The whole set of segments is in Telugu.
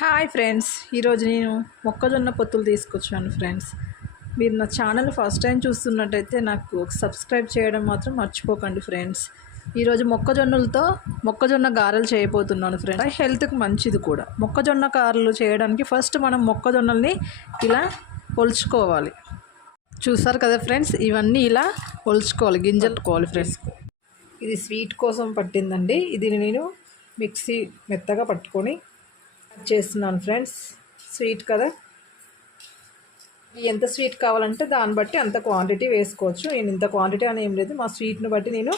హాయ్ ఫ్రెండ్స్, ఈరోజు నేను మొక్కజొన్న పొత్తులు తీసుకొచ్చాను ఫ్రెండ్స్. మీరు నా ఛానల్ ఫస్ట్ టైం చూస్తున్నట్టయితే నాకు సబ్స్క్రైబ్ చేయడం మాత్రం మర్చిపోకండి ఫ్రెండ్స్. ఈరోజు మొక్కజొన్న గారెలు చేయబోతున్నాను ఫ్రెండ్స్. హెల్త్కి మంచిది కూడా. మొక్కజొన్న గారెలు చేయడానికి ఫస్ట్ మనం మొక్కజొన్నల్ని ఇలా ఒలుచుకోవాలి. చూసారు కదా ఫ్రెండ్స్, ఇవన్నీ ఇలా ఒలుచుకోవాలి, గింజలుకోవాలి ఫ్రెండ్స్. ఇది స్వీట్ కోసం పట్టిందండి. ఇది నేను మిక్సీ మెత్తగా పట్టుకొని చేస్తున్నాను ఫ్రెండ్స్. స్వీట్ కదా, ఎంత స్వీట్ కావాలంటే దాన్ని బట్టి అంత క్వాంటిటీ వేసుకోవచ్చు. నేను ఇంత క్వాంటిటీ అని ఏం లేదు, మా స్వీట్ని బట్టి నేను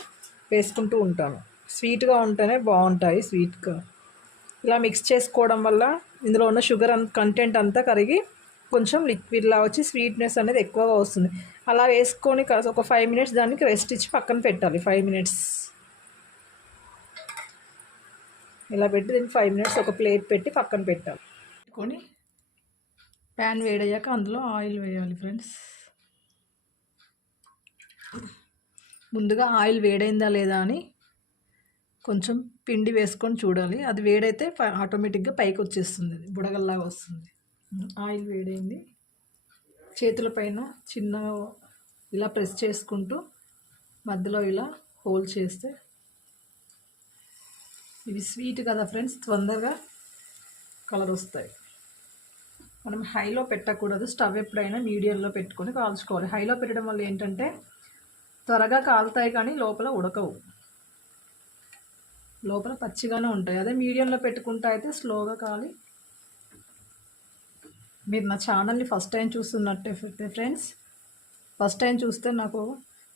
వేసుకుంటూ ఉంటాను. స్వీట్గా ఉంటేనే బాగుంటాయి. స్వీట్గా ఇలా మిక్స్ చేసుకోవడం వల్ల ఇందులో ఉన్న షుగర్ కంటెంట్ అంతా కరిగి కొంచెం లిక్విడ్లా వచ్చి స్వీట్నెస్ అనేది ఎక్కువగా వస్తుంది. అలా వేసుకొని ఒక 5 minutes దానికి రెస్ట్ ఇచ్చి పక్కన పెట్టాలి. 5 minutes ఇలా పెట్టి దీనికి 5 minutes ఒక ప్లేట్ పెట్టి పక్కన పెట్టాలి. పెట్టుకొని ప్యాన్ వేడయ్యాక అందులో ఆయిల్ వేయాలి ఫ్రెండ్స్. ముందుగా ఆయిల్ వేడైందా లేదా అని కొంచెం పిండి వేసుకొని చూడాలి. అది వేడైతే ఆటోమేటిక్గా పైకి వచ్చేస్తుంది, బుడగల్లాగా వస్తుంది. ఆయిల్ వేడైంది. చేతుల పైన చిన్నగా ఇలా ప్రెస్ చేసుకుంటూ మధ్యలో ఇలా హోల్ చేస్తే, ఇవి స్వీట్ కదా ఫ్రెండ్స్, తొందరగా కలర్ వస్తాయి. మనం హైలో పెట్టకూడదు. స్టవ్ ఎప్పుడైనా మీడియంలో పెట్టుకొని కాల్చుకోవాలి. హైలో పెట్టడం వల్ల ఏంటంటే త్వరగా కాలుతాయి కానీ లోపల ఉడకవు, లోపల పచ్చిగానే ఉంటాయి. అదే మీడియంలో పెట్టుకుంటా అయితే స్లోగా కాలి. మీరు నా ఛానల్ని ఫస్ట్ టైం చూస్తున్నట్టే ఫ్రెండ్స్, ఫస్ట్ టైం చూస్తే నాకు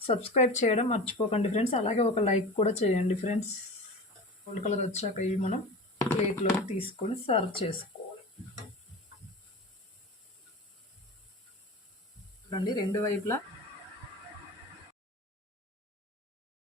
సబ్స్క్రైబ్ చేయడం మర్చిపోకండి ఫ్రెండ్స్. అలాగే ఒక లైక్ కూడా చేయండి ఫ్రెండ్స్. గోల్డ్ కలర్ వచ్చాక ఇవి మనం ప్లేట్లో తీసుకొని సర్వ్ చేసుకోవాలి. చూడండి, రెండు వైపులా